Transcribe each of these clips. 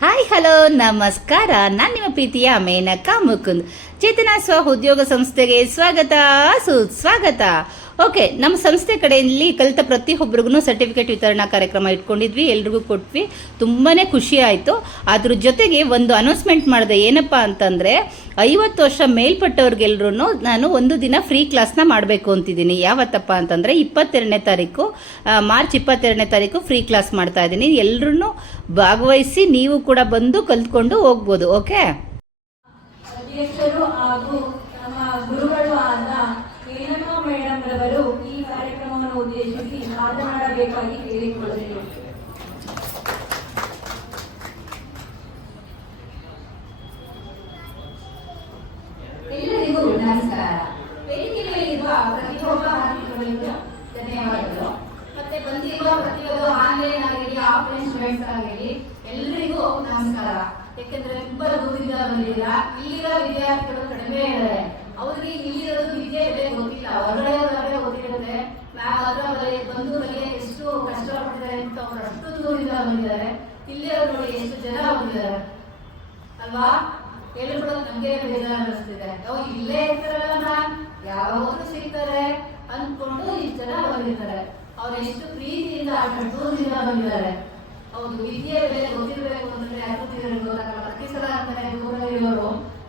Hi hello ನಮಸ್ಕಾರ. ನಾನು ನಿಮ್ಮ ಪ್ರೀತಿಯ ಮೇನಕಾ ಮುಕುಂದ್. ಚೇತನ ಸ್ವ ಉದ್ಯೋಗ ಸಂಸ್ಥೆಗೆ ಸ್ವಾಗತ ಸುಸ್ವಾಗತ. ಓಕೆ, ನಮ್ಮ ಸಂಸ್ಥೆ ಕಡೆಯಲ್ಲಿ ಕಲಿತ ಪ್ರತಿಯೊಬ್ಬರಿಗೂ ಸರ್ಟಿಫಿಕೇಟ್ ವಿತರಣಾ ಕಾರ್ಯಕ್ರಮ ಇಟ್ಕೊಂಡಿದ್ವಿ, ಎಲ್ರಿಗೂ ಕೊಟ್ವಿ. ತುಂಬಾ ಖುಷಿ ಆಯಿತು. ಅದ್ರ ಜೊತೆಗೆ ಒಂದು ಅನೌನ್ಸ್ಮೆಂಟ್ ಮಾಡಿದೆ, ಏನಪ್ಪ ಅಂತಂದರೆ, ಐವತ್ತು ವರ್ಷ ಮೇಲ್ಪಟ್ಟವ್ರಿಗೆಲ್ರೂ ನಾನು ಒಂದು ದಿನ ಫ್ರೀ ಕ್ಲಾಸ್ನ ಮಾಡಬೇಕು ಅಂತಿದ್ದೀನಿ. ಯಾವತ್ತಪ್ಪ ಅಂತಂದರೆ, ಇಪ್ಪತ್ತೆರಡನೇ ತಾರೀಕು ಮಾರ್ಚ್ ಇಪ್ಪತ್ತೆರಡನೇ ತಾರೀಕು ಫ್ರೀ ಕ್ಲಾಸ್ ಮಾಡ್ತಾ ಇದ್ದೀನಿ. ಎಲ್ಲರೂ ಭಾಗವಹಿಸಿ ನೀವು ಕೂಡ ಬಂದು ಕಲ್ತ್ಕೊಂಡು ಹೋಗ್ಬೋದು, ಓಕೆ ಅಧ್ಯಕ್ಷರು ಹಾಗೂ ನಮ್ಮ ಗುರುಗಳು ಆದ ರೇಣುಕಾ ಮೇಡಮ್ ರವರು ಈ ಕಾರ್ಯಕ್ರಮವನ್ನು ಉದ್ದೇಶಿಸಿ ಮಾತನಾಡಬೇಕಾಗಿ ಕೇಳಿಕೊಳ್ಳುತ್ತೇನೆ ಎಲ್ಲರಿಗೂ ನಮಸ್ಕಾರ ವೇದಿಕೆಯಲ್ಲಿರುವ ಪ್ರತಿಯೊಬ್ಬ ಅತಿಥಿಗಳಿಗೂ ಧನ್ಯವಾದಗಳು ಮತ್ತೆ ಬಂದಿರುವ ಪ್ರತಿಯೊಬ್ಬ ಆನ್ಲೈನ್ ಆಗಿರಲಿ ಆಫ್ಲೈನ್ ಸ್ಟೂಡೆಂಟ್ಸ್ ಆಗಿರಲಿ ಎಲ್ಲರಿಗೂ ನಮಸ್ಕಾರ ಯಾಕಂದ್ರೆ ತುಂಬಾ ದೂರದಿಂದ ಇಲ್ಲಿರೋ ವಿದ್ಯಾರ್ಥಿಗಳು ಕಡಿಮೆ ಇದ್ದಾರೆ. ಅವ್ರಿಗೆ ಇಲ್ಲಿರೋದು ವಿದ್ಯೆ ಗೊತ್ತಿಲ್ಲ. ಹೊರಗಡೆ ಗೊತ್ತಿರುತ್ತೆ. ಬಂದು ಕಲಿಯಕ್ಕೆ ಎಷ್ಟು ಕಷ್ಟಪಟ್ಟಿದ್ದಾರೆ ಅಂತ ಅವ್ರು ಅಷ್ಟು ದೂರದಿಂದ ಬಂದಿದ್ದಾರೆ. ಇಲ್ಲಿರೋರು ನೋಡಿ ಎಷ್ಟು ಜನ ಬಂದಿದ್ದಾರೆ. ಅಲ್ವಾ? ಹೇಳ್ಬಿಡೋದು ನಮ್ಗೆ ಬೇಜಾರು ಅನಿಸ್ತಿದೆ ಅವ್ರು ಇಲ್ಲೇ ಇರ್ತಾರಲ್ಲ ಯಾವಾಗಲೂ ಸಿಗ್ತಾರೆ. ಅನ್ಕೊಂಡು ಇಷ್ಟು ಜನ ಬಂದಿದ್ದಾರೆ ಅವ್ರು ಎಷ್ಟು ಪ್ರೀತಿಯಿಂದ ದೂರದಿಂದ ಬಂದಿದ್ದಾರೆ. ಹೌದು, ವಿದ್ಯೆ ಬೆಲೆ ಗೊತ್ತಿರಬೇಕು ಅಂದ್ರೆ ಯಾರು ಗೊತ್ತಾಗಲ್ಲ. ಸಲ ಅಂತಾನೆ ದೂರದಲ್ಲಿರೋರು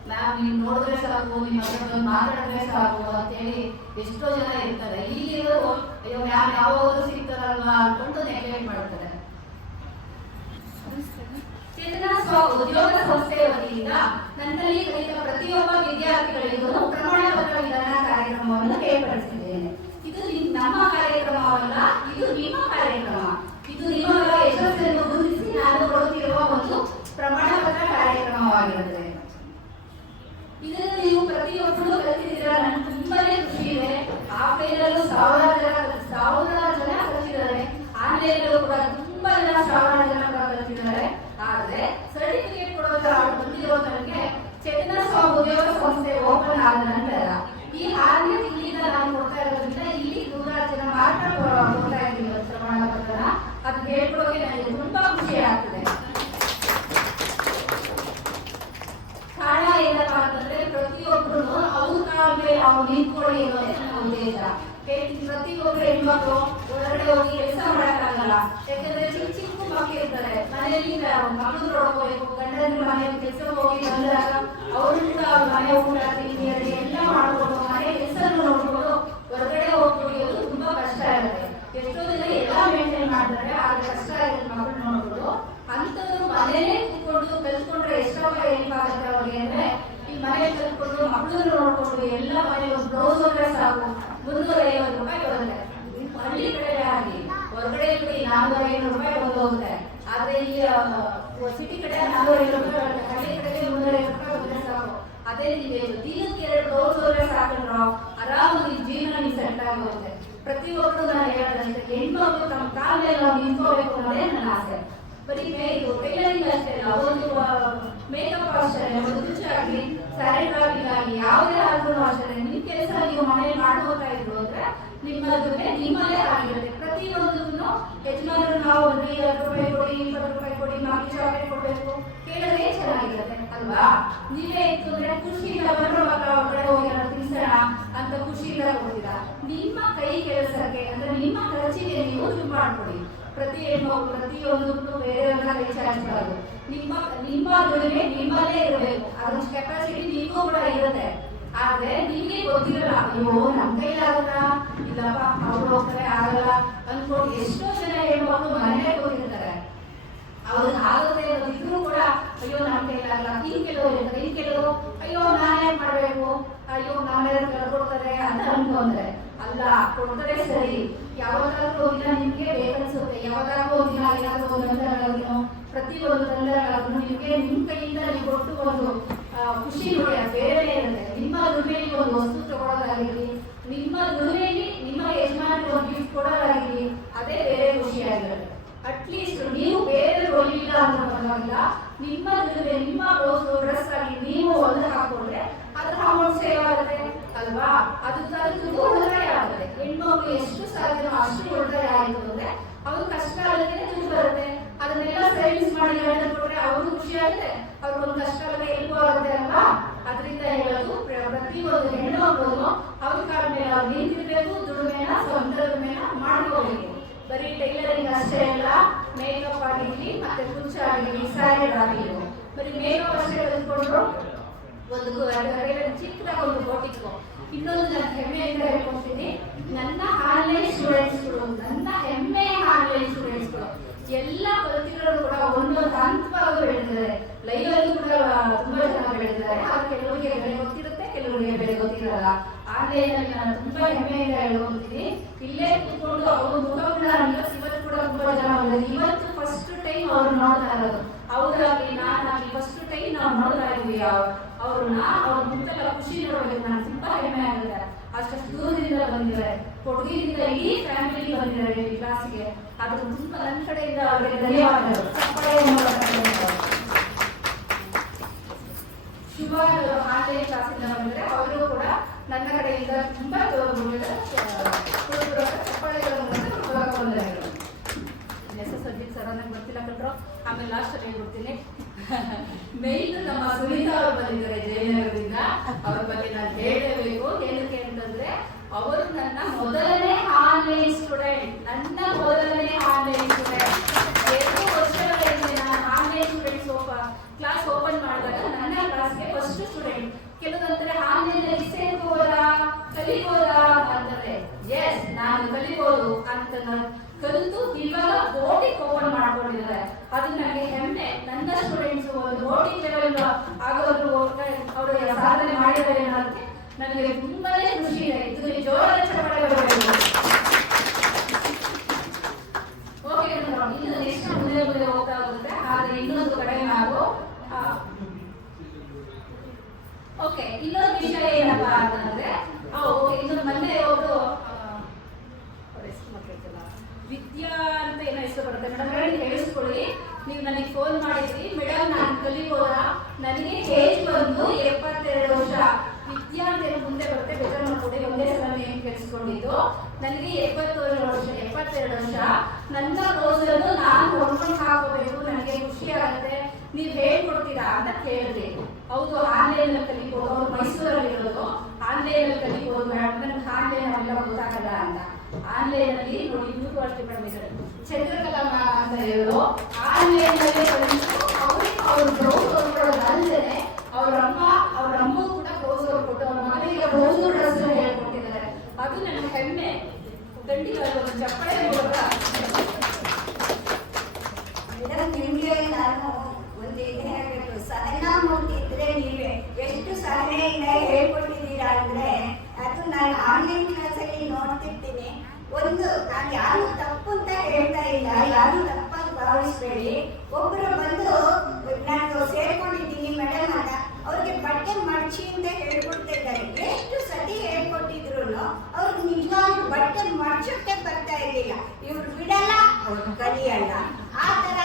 ಮ್ಯಾಮ್ ನೀವು ನೋಡಿದ್ರೆ ಸಾಕು ನಿಮ್ಮ ಹತ್ರ ಬಂದು ಮಾತಾಡಿದ್ರೆ ಸಾಕು ಅಂತೇಳಿ ಎಷ್ಟೋ ಜನ ಇರ್ತಾರೆ. ಇಲ್ಲಿರೋರು ಅಯ್ಯೋ, ಮ್ಯಾಮ್ ಯಾವಾಗಲೂ ಸಿಗ್ತಾರಲ್ವಾ ಅನ್ಕೊಂಡು ನೆಗ್ಲೆಕ್ಟ್ ಮಾಡ್ತಾರೆ. ಚೇತನ ಸ್ವ, ಉದ್ಯೋಗ ಸಂಸ್ಥೆಯ ವತಿಯಿಂದ ನನ್ನಲ್ಲಿ ಕಲಿತ ಪ್ರತಿಯೊಬ್ಬ ವಿದ್ಯಾರ್ಥಿಗಳಿಗೂ ಪ್ರಮಾಣ ಪತ್ರ ವಿತರಣಾ ಕಾರ್ಯಕ್ರಮವನ್ನು ಏರ್ಪಡಿಸಿದ್ದೇನೆ ಇದು ನಿಮ್- ನಮ್ಮ ಕಾರ್ಯಕ್ರಮವಲ್ಲ, ಇದು ನಿಮ್ಮ ಕಾರ್ಯಕ್ರಮ ಇದು ನಿಮ್ಮವರ ಯಶಸ್ಸನ್ನು ಗುರುತಿಸಿ ನಾನು ಕೊಡುತ್ತಿರುವ ಒಂದು ಪ್ರಮಾಣ ಪತ್ರ ಕಾರ್ಯಕ್ರಮವಾಗಿರುತ್ತದೆ ಇದನ್ನು ನೀವು ಪ್ರತಿಯೊಬ್ಬರು ಕಲಿತಿದ್ದೀರಾ ನನಗೆ ತುಂಬಾನೇ ಖುಷಿ ಇದೆ ಆಫ್ಲೈನಲ್ಲೂ ಸಾವಿರಾರು ಜನ ಸಾವಿರಾರು ಜನ ಕಲಿತಿದ್ದಾರೆ ಆನ್ಲೈನಲ್ಲೂ ಕೂಡ ತುಂಬಾ ಜನ ಸಾವಿರಾರು ಜನ ಕೂಡ ಕಲಿತಿದ್ದಾರೆ ಆದ್ರೆ ಸರ್ಟಿಫಿಕೇಟ್ ಕೊಡೋದ್ರ ಬಂದಿರೋ ನನಗೆ ಚೇತನ ಸ್ವ ಉದ್ಯೋಗ ಸಂಸ್ಥೆ ಓಪನ್ ಆದ ನಂತರ ಈ ಆರನೇ ತಿಂಗಳಿಂದ ನಾನು ಕೊಡ್ತಾ ಇರೋದ್ರಿಂದ ಇಲ್ಲಿ ನೂರಾರು ಜನ ಮಾತ್ರ ಕೊಡ್ತಾ ಇದ್ದೀವಿ ಇವತ್ತು ಪ್ರಮಾಣ ಪತ್ರನ ಅದು ಹೇಳ್ಕೊಡೋಕೆ ನನಗೆ ತುಂಬಾ ಖುಷಿ ಆಗ್ತದೆ ಕಾರಣ ಏನಪ್ಪ ಅಂತಂದ್ರೆ ಪ್ರತಿಯೊಬ್ಬರು ಅವ್ರ ಕಾಲ ಮೇಲೆ ಅವ್ರು ನಿಂತ್ಕೊಳ್ಳಿ ಅನ್ನೋದೇ ನನ್ನ ಉದ್ದೇಶ ಹೇಳ್ತೀನಿ ಪ್ರತಿಯೊಬ್ಬರು ಹೆಣ್ಮಕ್ಳು ಹೊರಗಡೆ ಹೋಗಿ ಕೆಲಸ ಮಾಡಕ್ಕಾಗಲ್ಲ ಯಾಕಂದ್ರೆ ಚಿಕ್ಕ ಚಿಕ್ಕ ಮಕ್ಕಳು ಇರ್ತಾರೆ ಮನೆಯಲ್ಲಿ ಮಕ್ಕಳು ನೋಡ್ಕೋಬೇಕು ಗಂಡನ ಕೆಲಸ ಹೋಗಿ ಬಂದಾಗ ಅವರು ಕೂಡ ಮನೆ ಊಟ ತಿಂಡಿ ಎಲ್ಲ ಮಾಡ್ಕೊಂಡು ಮನೆ ಹೆಸರು ನೋಡ್ಕೊಂಡು ಹೊರಗಡೆ ಹೋಗ್ಬಿಡೋದು ತುಂಬಾ ಕಷ್ಟ ಇರುತ್ತೆ ಎಷ್ಟೋ ಎಲ್ಲ ಮೇಂಟೈನ್ ಮಾಡ್ತಾರೆ, ಆದ್ರೆ ಕಷ್ಟ ಇರುತ್ತೆ ಮಕ್ಕಳು ನೋಡ್ಬೋದು. ಅಂತವ್ರು ಮನೇಲೆ ಕೂತ್ಕೊಂಡು ಕಲ್ತ್ಕೊಂಡ್ರೆ ಎಷ್ಟಪ್ಪ ಹೆಲ್ಪ್ ಆಗುತ್ತೆ ಅವ್ರಿಗೆ ಅಂದ್ರೆ, ಈ ಮನೆ ಕಲ್ತ್ಕೊಂಡು ಮಕ್ಕಳನ್ನು ನೋಡ್ಕೊಂಡು ಎಲ್ಲ ಮನೆ ಬ್ಲೌಸ್ ಹೋದ್ರೆ ಸಾಕು, ಮುನ್ನೂರ ಐವತ್ತು ರೂಪಾಯಿ ಬರುತ್ತೆ ಹಳ್ಳಿ ಕಡೆ ಆಗಿ ಹೊರಗಡೆ ನಾನ್ನೂರ ಐನೂರು ರೂಪಾಯಿ ಬಂದು ಹೋಗುತ್ತೆ. ಆದ್ರೆ ಈ ಸಿಟಿ ಕಡೆ ನಾನ್ನೂರ ಐನೂರು ರೂಪಾಯಿ ಸಾಕು ಅದೇ ನೀವು ದಿನಕ್ಕೆ ಎರಡು ಹೋದ್ರೆ ಸಾಕಂದ್ರು ಆರಾಮಾಗಿ ಜೀವನ ನೀವು ಸೆಟ್ ಆಗಿ ಹೋಗುತ್ತೆ ಪ್ರತಿಯೊಬ್ಬರು ನಾನು ಹೇಳೋದಂತೆ ಹೆಣ್ಮಕ್ಳು ತಮ್ಮ ಕಾಲ ಮೇಲೆ ನನ್ನ ಆಸೆ. ಬರೀ ಮೇ ಇದು ಅಷ್ಟೇ ಮೇಕಪ್ ಅಷ್ಟೇ ಒಂದು ಕುಚ್ಚ ಆಗಲಿ ಸ್ಯಾರಿ ಡ್ರಾಪಿಂಗ್ ಯಾವುದೇ ಆದ್ರೂ ಅಷ್ಟೇ ನಿಮ್ ಕೆಲಸ ನೀವು ಮನೇಲಿ ಮಾಡ್ಕೋತಾ ಇದ್ರು ಅಂದ್ರೆ ನಿಮ್ಮ ದುಡ್ಡೆ ನಿಮ್ಮಲ್ಲೇ ಆಗಿರುತ್ತೆ. ಪ್ರತಿಯೊಂದನ್ನು ಯಜಮಾನರು ನಾವು ಒಂದು ಐವತ್ತು ರೂಪಾಯಿ ಕೊಡಿ, ಇಪ್ಪತ್ತು ರೂಪಾಯಿ ಕೊಡಿ ಮಕ್ಕಳು ಚಾಕ್ಲೇಟ್ ಕೊಡಬೇಕು. ಕೇಳಿದ್ರೆ ಚೆನ್ನಾಗಿರುತ್ತೆ, ಅಲ್ವಾ? ನೀವೇ ಇತ್ತು ಅಂದ್ರೆ ಖುಷಿಯಿಂದ ಬರೋ ಹೊರಗಡೆ ಹೋಗಿ ಏನಾದ್ರು ತಿನ್ಸೋಣ ಅಂತ ಖುಷಿಯಿಂದ ಕೊಡ್ತೀರಾ ನಿಮ್ಮ ಕೈ ಕೆಲಸಕ್ಕೆ, ಅಂದ್ರೆ ನಿಮ್ಮ ಖರ್ಚಿಗೆ ನೀವು ದುಡ್ಡು ಮಾಡ್ಕೊಡಿ. ಪ್ರತಿ ಹೆಣ್ಮಕ್ಳು ಪ್ರತಿಯೊಂದಕ್ಕೂ ಬೇರೆಯವ್ರನ್ನ ವಿಚಾರಿಸಬಾರ್ದು ನಿಮ್ಮ ನಿಮ್ಮ ದುಡಿಮೆ ನಿಮ್ಮಲ್ಲೇ ಇರಬೇಕು. ಅದಷ್ಟು ಕೆಪಾಸಿಟಿ ನಿಮಗೂ ಕೂಡ ಇರುತ್ತೆ. ಆದ್ರೆ ನಿಮಗೆ ಗೊತ್ತಿರಲ್ಲ, ಅಯ್ಯೋ, ನಮ್ ಕೈಲಾಗಲ್ಲ ಇಲ್ಲಪ್ಪ, ಅವ್ರು ಹೋಗ್ತಾರೆ, ಆಗಲ್ಲ ಅನ್ಕೊಂಡು ಎಷ್ಟೋ ಜನ ಹೆಣ್ಮಕ್ಳು ಮನೇಲೆ ಹೋಗಿರ್ತಾರೆ ಅವ್ರಿಗೆ ಆಗುತ್ತೆ ಇದ್ರು ಕೂಡ, ಅಯ್ಯೋ, ನಮ್ ಕೈಲಾಗಲ್ಲ ಇನ್ ಕೆಲವರು ಇರ್ತಾರೆ ಇನ್ ಕೆಲವರು, ಅಯ್ಯೋ, ನಾನೇ ಮಾಡ್ಬೇಕು? ಅಯ್ಯೋ ನಾನೇ ಕಳ್ಕೊಡ್ತಾರೆ ಅಂತ ಅನ್ಕೊಂಡ್ರೆ. ಅಲ್ಲ, ಕೊಡ್ತಾರೆ ಸರಿ. ಯಾವಾಗಾದ್ರೂ ಒಂದಿನ ನಿಮ್ಗೆ ಬೇಕನ್ಸುತ್ತೆ. ಯಾವಾಗಾದ್ರೂ ಒಂದಿನ ಏನಾದ್ರೂ ಒಂದು ಪ್ರತಿ ತೊಂದರೆಗಳಾದ್ರೂ ನಿಮ್ಗೆ ನಿಮ್ ಕೈಯಿಂದ ನೀವು ಕೊಟ್ಟು ಒಂದು ಖುಷಿ ನೋಡಿ ಬೇರೆ ಏನಂದ್ರೆ, ನಿಮ್ಮ ದುಡಿಮೆಯಲ್ಲಿ ಒಂದು ವಸ್ತು ತಗೊಳ್ಳೋದಾಗಿರ್ಲಿ ನಿಮ್ಮ ದುಡಿಮೆಯಲ್ಲಿ ನಿಮ್ಮ ಯಜಮಾನರಿಗೆ ಒಂದು ಗಿಫ್ಟ್ ಕೊಡೋದಾಗಿರ್ಲಿ ಅದೇ ಬೇರೆ ಖುಷಿಯಾಗಿರುತ್ತೆ ಅಟ್ಲೀಸ್ಟ್ ನೀವು ಬೇರೆ ಹೊಲಿಲ್ಲ ಅಂತ ಪರವಾಗಿಲ್ಲ. ನಿಮ್ಮ ದುಡಿಮೆ ನಿಮ್ಮ ಬ್ಲೌಸ್ ಡ್ರೆಸ್ ಆಗಿ ನೀವು ಹೊಲಿದು ಹಾಕೊಂಡ್ರೆ ಅದ್ರ ಅಮೌಂಟ್ ಸೇವ್ ಆಗುತ್ತೆ ಅಲ್ವಾ? ಅದು ದುಡ್ಡು ಉಳಿತಾಯ ಆಗುತ್ತೆ. ಹೆಣ್ಮಕ್ಳು ಎಷ್ಟು ಸಾಧ್ಯ ಅಷ್ಟು ಉಳಿತಾಯ ಆಯ್ತು ಅಂದ್ರೆ, ಅವ್ರು ಕಷ್ಟ ಆಗದೇ ದುಡ್ಡು ಬರುತ್ತೆ. ಅದನ್ನೆಲ್ಲ ಸೇವಿಂಗ್ಸ್ ಮಾಡಿ ಗಂಡನ್ ಕೊಟ್ರೆ ಅವರು ಖುಷಿ ಆಗುತ್ತೆ. ಅವ್ರಿಗೊಂದು ಕಷ್ಟ ಆಗುತ್ತೆ ಅಲ್ವಾ? ಅದರಿಂದ ಹೇಳೋದು ಪ್ರತಿಯೊಂದು ಹೆಣ್ಣು ಮಕ್ಕಳು ಅವ್ರ ಕಾಲ ಮೇಲೆ ಅವ್ರು ನಿಂತಿರ್ಬೇಕು, ದುಡಿಮೆನ ಸ್ವಂತ ದುಡಿಮೆನ ಮಾಡ್ಕೋಬೇಕು. ಬರೀ ಟೈಲರಿಂಗ್ ಅಷ್ಟೇ ಅಲ್ಲ ಮೇಕಪ್ ಆಗಿರ್ಲಿ ಮತ್ತೆ ಕುಚ್ಚ ಆಗಿರ್ಲಿ ಸ್ಯಾಲೆಡ್ ಆಗಿರ್ಲಿ. ಬರೀ ಮೇಕಪ್ ಅಷ್ಟೇ ಕಲ್ತ್ಕೊಂಡ್ರು ಒಂದು ಚಿಕ್ಕದಾಗ ಒಂದು ಬೋಟಿಕ್ಕು ಇನ್ನೊಂದು ನನ್ನ ಹೆಮ್ಮೆಯಿಂದ ಹೇಳ್ಕೊಳ್ತೀನಿ ನನ್ನ ಆನ್ಲೈನ್ ಸ್ಟೂಡೆಂಟ್ಸ್ಗಳು ನನ್ನ ಹೆಮ್ಮೆ ಆನ್ಲೈನ್ ಸ್ಟೂಡೆಂಟ್ಸ್ಗಳು ಎಲ್ಲ ಕಲ್ತಿರೋರು ಕೂಡ ಒಂದೊಂದು ಹಂತವಾಗಿ ಬೆಳೆದಿದ್ದಾರೆ ಲೈವ್ ಅಲ್ಲಿ ಕೂಡ ತುಂಬಾ ಜನ ಬೆಳೆದಿದ್ದಾರೆ. ಆದ್ರೆ ಕೆಲವರಿಗೆ ಬೆಲೆ ಗೊತ್ತಿರುತ್ತೆ, ಕೆಲವರಿಗೆ ಬೆಲೆ ಗೊತ್ತಿರಲ್ಲ. ಅಲ್ಲಿ ನಾನು ತುಂಬಾ ಹೆಮ್ಮೆಯಿಂದ ಹೇಳ್ಕೊತೀನಿ ಇಲ್ಲೇ ಕೂತ್ಕೊಂಡು ಅವರು ಮುಖಗಳನ್ನ ಇವತ್ತು ಕೂಡ ತುಂಬಾ ಜನ ಬಂದಿದ್ದಾರೆ. ಇವತ್ತು ಫಸ್ಟ್ ಟೈಮ್ ಅವ್ರು ನೋಡ್ತಾ ಇರೋದು. ಅವ್ರಾಗ್ಲಿ ನಾನಾಗ್ಲಿ ಫಸ್ಟ್ ಟೈಮ್ ನಾವು ನೋಡ್ತಾ ಇದೀವಿ ಅವ್ರನ್ನ, ಅವ್ರ ಮುಖದ ಖುಷಿ ನೋಡ್ಬೇಕು ನಾನು ತುಂಬಾ ಹೆಮ್ಮೆ ಆಗುತ್ತೆ. ಅಷ್ಟು ದೂರದಿಂದ ಬಂದಿದ್ದಾರೆ. ಕೊಡಗಿನಿಂದ ಈ ಫ್ಯಾಮಿಲಿ ಬಂದಿದ್ದಾರೆ ಕ್ಲಾಸ್ಗೆ ಕ್ಲಾಸಿಗೆ ಅದು ತುಂಬಾ ನನ್ನ ಕಡೆಯಿಂದ ಅವರಿಗೆ ಧನ್ಯವಾದಗಳು. ಶುಭ ಆನ್ಲೈನ್ ಕ್ಲಾಸಿಂದ ಬಂದರೆ ಅವರು ಕೂಡ ನನ್ನ ಕಡೆಯಿಂದ ತುಂಬಾ ಚಪ್ಪಾಳೆಗಳ ಮೂಲಕ ವಂದನೆಗಳು ಎಸ್ ಎಸ್ ಅಜಿತ್ ಸರ್ ನನಗೆ ಗೊತ್ತಿಲ್ಲ ಕಣ್ರು, ಆಮೇಲೆ ಲಾಸ್ಟ್ ಹೇಳ್ಬಿಡ್ತೀನಿ. ಮೇಯ್ನ್ ನಮ್ಮ ಸುನೀತಾ ಅವರು ಬಂದಿದ್ದಾರೆ ಜಯನಗರದಿಂದ. ಅವ್ರ ಬಗ್ಗೆ ನಾನು ಹೇಳಬೇಕು. ಏನಕ್ಕೆ ಅಂತಂದ್ರೆ, ಅವರು ನನ್ನ ಮೊದಲನೇ ಆನ್ಲೈನ್ ಸ್ಟೂಡೆಂಟ್, ನನ್ನ ಮೊದಲನೇ ಆನ್ಲೈನ್ ಸ್ಟೂಡೆಂಟ್ ಎರಡು ವರ್ಷಗಳ ಹಿಂದೆ ನಾನು ಆನ್ಲೈನ್ ಸ್ಟೂಡೆಂಟ್ಸ್ ಕ್ಲಾಸ್ ಓಪನ್ ಮಾಡಿದಾಗ ನನ್ನ ಕ್ಲಾಸ್ಗೆ ಫಸ್ಟ್ ಸ್ಟೂಡೆಂಟ್ ಕೆಲವಂದ್ರೆ ಆಮೇಲೆ ಸೇರ್ಬೋದಾ ಕಲಿಬೋದಾ ಅಂತಾರೆ ಎಸ್ ನಾನು ಕಲಿಬೋದು ಅಂತ ಕಲಿತು ಇವಾಗ ಬೋಟಿಂಗ್ ಓಪನ್ ಮಾಡ್ಕೊಂಡಿದ್ದಾರೆ. ಅದು ನನಗೆ ಹೆಮ್ಮೆ. ನನ್ನ ಸ್ಟೂಡೆಂಟ್ಸ್ ಒಂದು ಬೋಟಿಂಗ್ ಲೆವೆಲ್ ಆಗೋರು ಅವರು ಸಾಧನೆ ಮಾಡಿದ್ದಾರೆ ಅನ್ನೋದಕ್ಕೆ ನನಗೆ ತುಂಬಾನೇ ಖುಷಿ ಇದೆ ಇದು ಜೋರಾದ ಬರಬೇಕು ಓಕೆ ಇನ್ನು ನೆಕ್ಸ್ಟ್ ಮುಂದೆ ಮುಂದೆ ಹೋಗ್ತಾ ಹೋಗುತ್ತೆ ಆದ್ರೆ ಇನ್ನೊಂದು ಕಡೆ ನಾವು ಓಕೆ ಇನ್ನೊಂದು ವಿಷಯ ಏನಪ್ಪಾ ಅಂತಂದ್ರೆ ಓಕೆ ಇನ್ನೊಂದು ಮೊನ್ನೆ ಅವರು ಅವ್ರ ಹೆಸರು ಮಕ್ಕಳಿಗೆಲ್ಲ ವಿದ್ಯಾ ಅಂತ ಏನೋ ಹೆಸರು ಬರುತ್ತೆ ಮೇಡಮ್ ಹೇಳಿ ಹೇಳಿಸ್ಕೊಳ್ಳಿ ನೀವು ನನಗೆ ಫೋನ್ ಮಾಡಿದ್ರಿ ಮೇಡಮ್ ನಾನು ಕಲಿಬೋದಾ ನನಗೆ ಏಜ್ ಬಂದು ಎಪ್ಪತ್ತೆರಡು ವರ್ಷ ವಿದ್ಯಾ ಅಂತ ಏನೋ ಮುಂದೆ ಬರುತ್ತೆ ಬೇಜಾರು ಮಾಡ್ಕೊಡಿ ಒಂದೇ ಸಲ ಏನು ಕೇಳಿಸ್ಕೊಂಡಿದ್ದು ನನಗೆ ಎಪ್ಪತ್ತೇಳು ವರ್ಷ ಎಪ್ಪತ್ತೆರಡು ವರ್ಷ ನನ್ನ ಕೋರ್ಸನ್ನು ನಾನು ಹೊಂದ್ಕೊಂಡು ಹಾಕೋಬೇಕು ನನಗೆ ಖುಷಿ ಆಗುತ್ತೆ ನೀವು ಹೇಳ್ಕೊಡ್ತೀರಾ ಅಂತ ಕೇಳಿದೆ. ಹೌದು ಆನ್ಲೈನ್ ಅಲ್ಲಿ ಕಲಿಬಹುದು ಅವ್ರು ಮೈಸೂರಲ್ಲಿ ಇರೋದು ಆನ್ಲೈನ್ ಅಲ್ಲಿ ಕಲಿಬಹುದು ಮೇಡಮ್ ನನಗೆ ಆನ್ಲೈನ್ ಅವೆಲ್ಲ ಗೊತ್ತಾಗಲ್ಲ ಅಂತ. ಆನ್ಲೈನ್ ಅಲ್ಲಿ ನೋಡಿ ಇವ್ರು ಅಷ್ಟೇ ಮಾಡಿದ್ದಾರೆ ಚಂದ್ರಕಲಾ ಅಂತ ಹೇಳೋದು. ಆನ್ಲೈನ್ ಅಲ್ಲಿ ಕಲಿತು ಅವ್ರ ಬ್ಲೌಸ್ ಹೊಲ್ಕೊಳ್ಳೋದು ಅಲ್ಲದೆ ಅವ್ರ ಅಮ್ಮ ಅವ್ರ ಅಮ್ಮ ಕೂಡ ಬ್ಲೌಸ್ ಹೊಲ್ಕೊಟ್ಟು ಅವ್ರ ಮಗನಿಗೆ ಬ್ಲೌಸ್ ಡ್ರೆಸ್ ಹೇಳ್ಕೊಟ್ಟಿದ್ದಾರೆ. ಅದು ನನ್ನ ಹೆಮ್ಮೆ. ಗಂಡಿಗೆ ಒಂದು ಚಪ್ಪಳೆ ಮೂಲಕ ಮೇಡಮ್ ನಿಮ್ಗೆ ನಾನು ಒಂದು ಇದು ಹೇಳಬೇಕು ಸಹನಾ ಮೂರ್ತಿ ಇದ್ರೆ ನೀವೇ ಎಷ್ಟು ಸಹನೆಯಿಂದ ಹೇಳ್ಕೊಟ್ಟಿದ್ದೀರಾ ಅಂದ್ರೆ ಅದು ನಾನು ಆನ್ಲೈನ್ ಕ್ಲಾಸಲ್ಲಿ ನೋಡ್ತಿರ್ತೀನಿ. ಒಂದು, ನಾನು ಯಾರು ತಪ್ಪು ಅಂತ ಹೇಳ್ತಾ ಇಲ್ಲ. ಯಾರು ತಪ್ಪಾಗಿ ಭಾವಿಸ್ಬೇಡಿ. ಒಬ್ಬರು ಬಂದು ನಾನು ಸೇರ್ಕೊಂಡಿದ್ದೀನಿ ಮೇಡಮ್ ಅಂತ ಅವ್ರಿಗೆ ಬಟ್ಟೆ ಮಡಚಿ ಅಂತ ಹೇಳ್ಕೊಡ್ತಾ ಇದ್ದಾರೆ ಎಷ್ಟು ಸತಿ ಹೇಳ್ಕೊಟ್ಟಿದ್ರು ಅವ್ರಿಗೆ ನಿಜವಾಗ್ಲೂ ಬಟ್ಟೆ ಮಡ್ಚಕ್ಕೆ ಬರ್ತಾ ಇರಲಿಲ್ಲ. ಇವ್ರು ಬಿಡಲ್ಲ, ಅವ್ರು ಕಲಿಯಲ್ಲ ಆ ತರ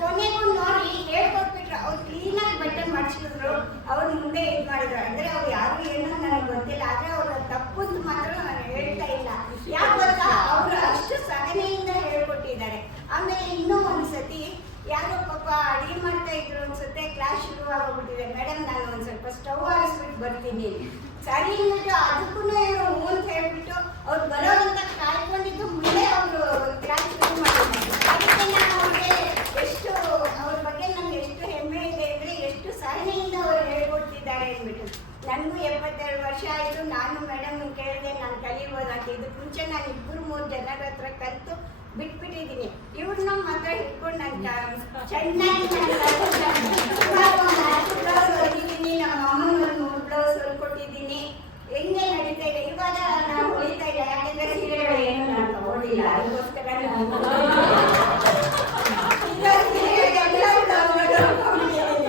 ಕೊನೆಗೂ ನೋಡಿ ಹೇಳ್ಕೊಟ್ಬಿಟ್ರು ಅವ್ರು ಕ್ಲೀನಾಗಿ ಬಟ್ಟೆ ಮಡ್ಚಿದ್ರು ಅವ್ರು ಮುಂದೆ ಇದು ಮಾಡಿದ್ರು ಅಂದ್ರೆ ಅವ್ರು ಯಾರು ಏನೋ ನನಗೆ ಗೊತ್ತಿಲ್ಲ ಆದ್ರೆ ಅವ್ರ ತಪ್ಪು ಅಂತ ಮಾತ್ರ ನಾನು ಹೇಳ್ತಾ ಇಲ್ಲ ಯಾಕೆ ಗೊತ್ತಾ ಅವರು ಅಷ್ಟು ಸಹನೆಯಿಂದ ಹೇಳ್ಕೊಟ್ಟಿದ್ದಾರೆ ಆಮೇಲೆ ಇನ್ನೂ ಒಂದ್ಸತಿ ಯಾರೋ ಪಾಪ ಅಡಿಗೆ ಮಾಡ್ತಾ ಇದ್ರು ಅನ್ಸುತ್ತೆ ಕ್ಲಾಸ್ ಶುರು ಆಗೋಗ್ಬಿಟ್ಟಿದೆ ಮೇಡಮ್ ನಾನು ಒಂದು ಸ್ವಲ್ಪ ಸ್ಟವ್ ಹಾರಿಸ್ಬಿಟ್ಟು ಬರ್ತೀನಿ. ಸರಿ ಅಂದ್ಬಿಟ್ಟು ಅದಕ್ಕೂ ಇವರು ಹ್ಞೂ ಅಂತ ಹೇಳ್ಬಿಟ್ಟು ಅವ್ರು ಬರೋದಂತ ಕಾಯ್ಕೊಂಡಿದ್ದು ಮುಂದೆ ಅವರು ಕ್ಲಾಸ್ ಶುರು ಮಾಡಿದ್ರು ಅವ್ರಿಗೆ ಎಷ್ಟು, ಅವ್ರ ಬಗ್ಗೆ ನಮ್ಗೆ ಎಷ್ಟು ಹೆಮ್ಮೆ ಇದೆ ಅಂದ್ರೆ ಎಷ್ಟು ಸಹನೆಯಿಂದ ಅವ್ರು ಹೇಳ್ಕೊಡ್ತಿದ್ದಾರೆ ಅಂದ್ಬಿಟ್ಟು. ನನಗೂ ಎಪ್ಪತ್ತೆರಡು ವರ್ಷ ಆಯಿತು. ನಾನು ಮೇಡಮ್ ಕೇಳಿದೆ, ನಾನು ಕಲಿಬೋದಂತ ಇದಕ್ಕೆ ಮುಂಚೆ ನಾನು ಇಬ್ಬರು ಮೂರು ಜನರ ಹತ್ರ ಕಲಿತು ಬಿಟ್ಬಿಟ್ಟಿದ್ದೀನಿ. ಇವ್ರು ಮಾತ್ರ ಹಿಡ್ಕೊಂಡು ನಾನು ಚೆನ್ನಾಗಿ ಬ್ಲೌಸ್ ಹೊಲಿದ್ದೀನಿ ನಮ್ಮ ಅಮ್ಮನ ಮೂರು ಬ್ಲೌಸ್ ಹೊಲ್ಕೊಟ್ಟಿದ್ದೀನಿ ಹೆಂಗೆ ನಡೀತಾ ಇದೆ? ಇವಾಗ ನಾನು ಹೊಲಿತಾ ಇಲ್ಲ ಯಾಕಂದ್ರೆ ಸೀರೆಗಳು ಏನು ನಾನು ತಗೊಂಡಿಲ್ಲ. ಅದಕ್ಕೋಸ್ಕರ ನಾನು ಇವಾಗ ಸೀರೆಗಳೆಲ್ಲ ಬ್ಲೌಸ್ಗಳು ಹೊಲ್ಕೊಂಡಿದ್ದೀನಿ.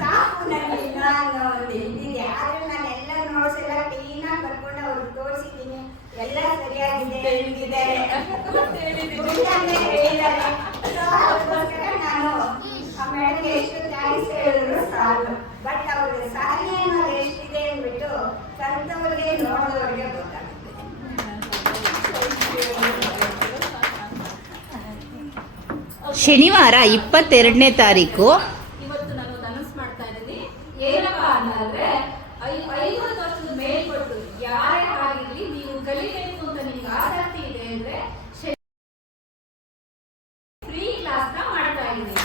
ಸಾಕು ನನಗೆ ನಾನು ಒಂದು ಇದಿದೆ ಆದ್ರೆ ನಾನು ಎಲ್ಲ ನೋಟ್ಸ್ ಎಲ್ಲ ಕ್ಲೀನಾಗಿ ಬರ್ಕೊಂಡು ಅವ್ರಿಗೆ ತೋರಿಸಿದ್ದೀನಿ ಎಲ್ಲ ಸರಿಯಾಗಿದೆ ಹೇಳಿದ್ದಾರೆ ಮುಂದೆ ಹೇಳಿದ್ದಾರೆ So, ಅದಕ್ಕೋಸ್ಕರ ನಾನು ಆ ಮೇಡಮ್ಗೆ ಎಷ್ಟು ಥ್ಯಾಂಕ್ಸ್ ಹೇಳಿದ್ರು ಸಾಕು ಬಟ್ ಅವ್ರಿಗೆ ಸಹನೆ ಅನ್ನೋದು ಎಷ್ಟಿದೆ ಅಂದ್ಬಿಟ್ಟು ಸ್ವಂತವ್ರಿಗೆ ನೋಡೋದವ್ರಿಗೆ ಗೊತ್ತಾಗುತ್ತೆ ಶನಿವಾರ ಇಪ್ಪತ್ತೆರಡನೇ ತಾರೀಕು. ಇವತ್ತು ನಾನು ಮಾಡ್ತಾ ಇದ್ದೀನಿ. ಏನಪ್ಪ ಐವತ್ತು ವರ್ಷದ ನೀವು ಕಲಿಬೇಕು ಅಂತ ಆಸಕ್ತಿ ಮಾಡ್ತಾ ಇದ್ದೀನಿ.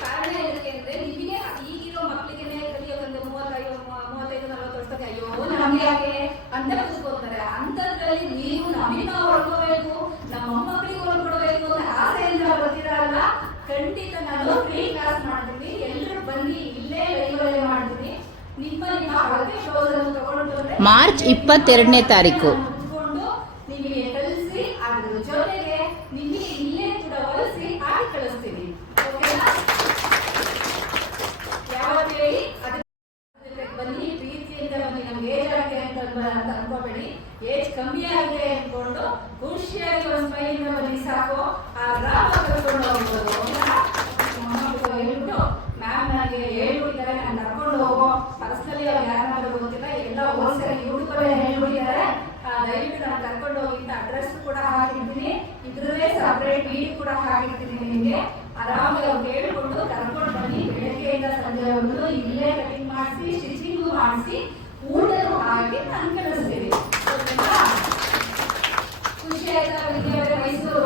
ಕಾರಣ ಈಗಿರೋ ಮಕ್ಕಳಿಗೆ ಮೂವತ್ತೈದು ನಲವತ್ತು ಅಂತ ನೀವು ನಮಗೆ ನಾವು ಹೊಡ್ಕೋಬೇಕು ನಮ್ಮ ಮೊಮ್ಮಕ್ಕಳಿಗೆ ಹೊಡ್ಕೊಡ್ಬೇಕು ಅಂತ ಆಸೆಯಿಂದ ಬರ್ತೀರಲ್ಲ ಖಂಡಿತ ನಾನು ಫ್ರೀ ಕ್ಲಾಸ್ ಮಾಡ್ತೀನಿ ಎಲ್ಲರೂ ಬನ್ನಿ ಇಲ್ಲೇ ಲೈವ್ರಲ್ಲೇ ಮಾಡ್ತೀನಿ ನಿಮ್ಮ ನಿಮ್ಮ ಅಳತೆ ಶೋಸ್ ಅನ್ನು ತಗೊಂಡು ಬಂದ್ರೆ ಮಾರ್ಚ್ ಇಪ್ಪತ್ತೆರಡನೇ ತಾರೀಕು ಮುಚ್ಕೊಂಡು ನಿಮಗೆ ಕಲಿಸಿ ಅದ್ರ ಜೊತೆಗೆ ನಿಮಗೆ ಇಲ್ಲೇ ಕೂಡ ಹೊಲಿಸಿ ಹಾಕಿ ಕಳಿಸ್ತೀನಿ ಓಕೆನಾ ಯಾವತ್ತು ಹೇಳಿ ಅದಕ್ಕೆ ಬನ್ನಿ ಪ್ರೀತಿಯಿಂದ ಬನ್ನಿ ನಮ್ಗೆ ಏಜ್ ಆಗಿದೆ ಅಂತ ಅನ್ಬ- ಅಂತ ಅನ್ಕೋಬೇಡಿ ಏಜ್ ಕಮ್ಮಿ ಆಗಿದೆ ಅನ್ಕೊಂಡು ಖುಷಿಯಾಗಿ ಒಂದು ಸ್ಮೈಲಿಂದ ಬನ್ನಿ ಸಾಕು ಆರಾಮ ಕರ್ಕೊಂಡು ಹೋಗ್ಬೋದು ಓಕೆನಾ? ಮೊಮ್ಮಕ್ಕಳು ಹೇಳ್ಬಿಟ್ಟು ಮ್ಯಾಮ್ ನನಗೆ ಹೇಳ್ಬಿಟ್ಟಿದ್ದಾರೆ ನಾನು ಕರ್ಕೊಂಡು ಹೋಗೋ ಪರ್ಸನಲಿ ಅವ್ರು ಯಾರನ್ನಾದ್ರೂ ಗೊತ್ತಿಲ್ಲ ಎಲ್ಲ ಹೋಲ್ಸೇಲ್ ಯೂಟ್ಯೂಬಲ್ಲೇ ಹೇಳ್ಬಿಟ್ಟಿದ್ದಾರೆ ಆ, ದಯವಿಟ್ಟು ನಾನು ಕರ್ಕೊಂಡು ಹೋಗಿ ಅಡ್ರೆಸ್ ಕೂಡ ಹಾಕಿರ್ತೀನಿ ಇದ್ರಲ್ಲೇ ಸಪ್ರೇಟ್ ವೀಡಿಯೋ ಕೂಡ ಹಾಕಿರ್ತೀನಿ ನಿಮಗೆ ಆರಾಮಾಗಿ ಅವ್ರು ಹೇಳ್ಕೊಂಡು ಕರ್ಕೊಂಡು ಬನ್ನಿ ಬೆಳಗ್ಗೆಯಿಂದ ಸಂಜೆವರೆಗೂ ಇಲ್ಲೇ ಕಟಿಂಗ್ ಮಾಡಿಸಿ ಸ್ಟಿಚಿಂಗು ಮಾಡಿಸಿ ಊಟನೂ ಹಾಕಿ ನಾನು ಕಳಿಸ್ತೀನಿ ಓಕೆನಾ ಖುಷಿ ಆಯ್ತಾ ವಿದ್ಯಾರ್ಥಿ ಮೈಸೂರು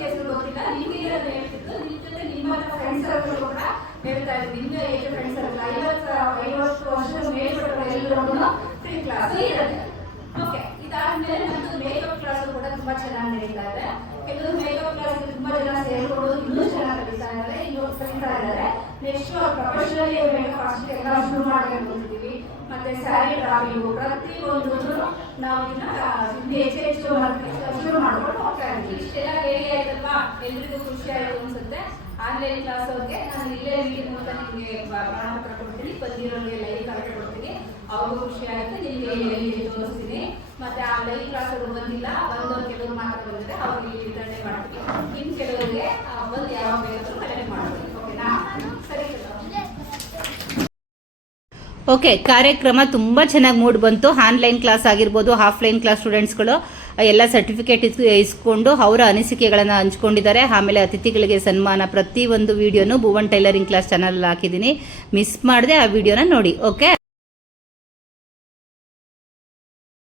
ಪೂರ್ತಿ ಹೆಸರು ಗೊತ್ತಿಲ್ಲ, ನಿಮ್ಗೆ ಇರೋದು ಹೇಳ್ತಿದ್ದು ನಿಮ್ ಜೊತೆ ನಿಮ್ಮ ಫ್ರೆಂಡ್ಸ್ ಸರ್ಕಲ್ ಕೂಡ ಹೇಳ್ತಾ ಇದ್ದೀನಿ ನಿಮ್ಗೆ ಏಜ್ ಫ್ರೆಂಡ್ಸ್ ಸರ್ಕಲ್ ಐವತ್ತು ಐವತ್ತು ವರ್ಷದ ಮೇಲ್ಪಟ್ಟವರು ಎಲ್ಲರೂ ಫ್ರೀ ಕ್ಲಾಸ್ ಇರುತ್ತೆ ಓಕೆ ಇದಾದ್ಮೇಲೆ ನಮ್ದು ಮೇಕಪ್ ಕ್ಲಾಸ್ ಕೂಡ ತುಂಬಾ ಚೆನ್ನಾಗಿ ನಡೀತಾ ಇದೆ. ಎಲ್ಲರೂ ಮೇಕಪ್ ಕ್ಲಾಸ್ ತುಂಬಾ ಜನ ಸೇರ್ಕೊಂಡು ಇನ್ನೂ ಚೆನ್ನಾಗಿ ನಡೀತಾ ಇದ್ದಾರೆ ಇನ್ನೂ ಕಲಿತಾ ಇದ್ದಾರೆ ನೆಕ್ಸ್ಟ್ ಪ್ರೊಫೆಷನಲಿ ಮೇಕಪ್ ಆರ್ಟಿಸ್ಟ್ ಎಲ್ಲ ಶುರು ಮಾಡ್ಕೊಂಡಿದ್ದೀವಿ ಮತ್ತೆ ಸ್ಯಾರಿ ಪ್ರತಿ ಒಂದೂ ನಾವು ಇದನ್ನ ಹೆಚ್ಚು ಹೆಚ್ಚು ಶುರು ಮಾಡ್ಕೊಂಡು ಹೋಗ್ತಾ ಇದ್ದೀವಿ. ಇಷ್ಟೆಲ್ಲ ಹೇಳಿ ಆಯ್ತಲ್ವಾ? ಎಲ್ರಿಗೂ ಖುಷಿ ಆಯ್ತು ಅನ್ಸುತ್ತೆ. ಆನ್ಲೈನ್ ಕ್ಲಾಸ್ ಅವ್ರಿಗೆ ನಾನು ಇಲ್ಲೇ ಇಲ್ಲಿ ಮೂಲಕ ನಿಮಗೆ ಪ್ರಮಾಣಪತ್ರ ಕೊಡ್ತೀನಿ ಬಂದಿರೋರಿಗೆ ಲೈವ್ ಕರೆಕ್ಟ್ ಕೊಡ್ತೀನಿ. ಅವ್ರಿಗೂ ಖುಷಿ ಆಗುತ್ತೆ. ನಿಮಗೆ ತೋರಿಸ್ತೀನಿ. ಮತ್ತೆ ಆ ಲೈವ್ ಕ್ಲಾಸ್ ಅವರು ಬಂದಿಲ್ಲ. ಬಂದವ್ರು ಕೆಲವರು ಮಾತ್ರ ಬಂದಿದೆ ಅವ್ರಿಗೆ ಇಲ್ಲಿ ವಿತರಣೆ ಮಾಡ್ತೀನಿ. ಇನ್ನು ಕೆಲವರಿಗೆ ಬಂದು ಯಾವಾಗ ಬೇಕಾದ್ರೂ ಕಲೆಕ್ಟ್ ಮಾಡ್ತೀನಿ ಓಕೆನಾ ಸರಿ ಕೆಲವು ಓಕೆ ಕಾರ್ಯಕ್ರಮ ತುಂಬ ಚೆನ್ನಾಗಿ ಮೂಡ್ ಬಂತು. ಆನ್ಲೈನ್ ಕ್ಲಾಸ್ ಆಗಿರ್ಬೋದು ಆಫ್ಲೈನ್ ಕ್ಲಾಸ್ ಸ್ಟೂಡೆಂಟ್ಸ್ಗಳು ಎಲ್ಲ ಸರ್ಟಿಫಿಕೇಟ್ ಇಸ್ ಇಸ್ಕೊಂಡು ಅವರ ಅನಿಸಿಕೆಗಳನ್ನು ಹಂಚ್ಕೊಂಡಿದ್ದಾರೆ. ಆಮೇಲೆ ಅತಿಥಿಗಳಿಗೆ ಸನ್ಮಾನ. ಪ್ರತಿಯೊಂದು ವಿಡಿಯೋನು ಭುವನ್ ಟೈಲರಿಂಗ್ ಕ್ಲಾಸ್ ಚಾನಲ್ ಹಾಕಿದ್ದೀನಿ. ಮಿಸ್ ಮಾಡದೆ ಆ ವಿಡಿಯೋನ ನೋಡಿ ಓಕೆ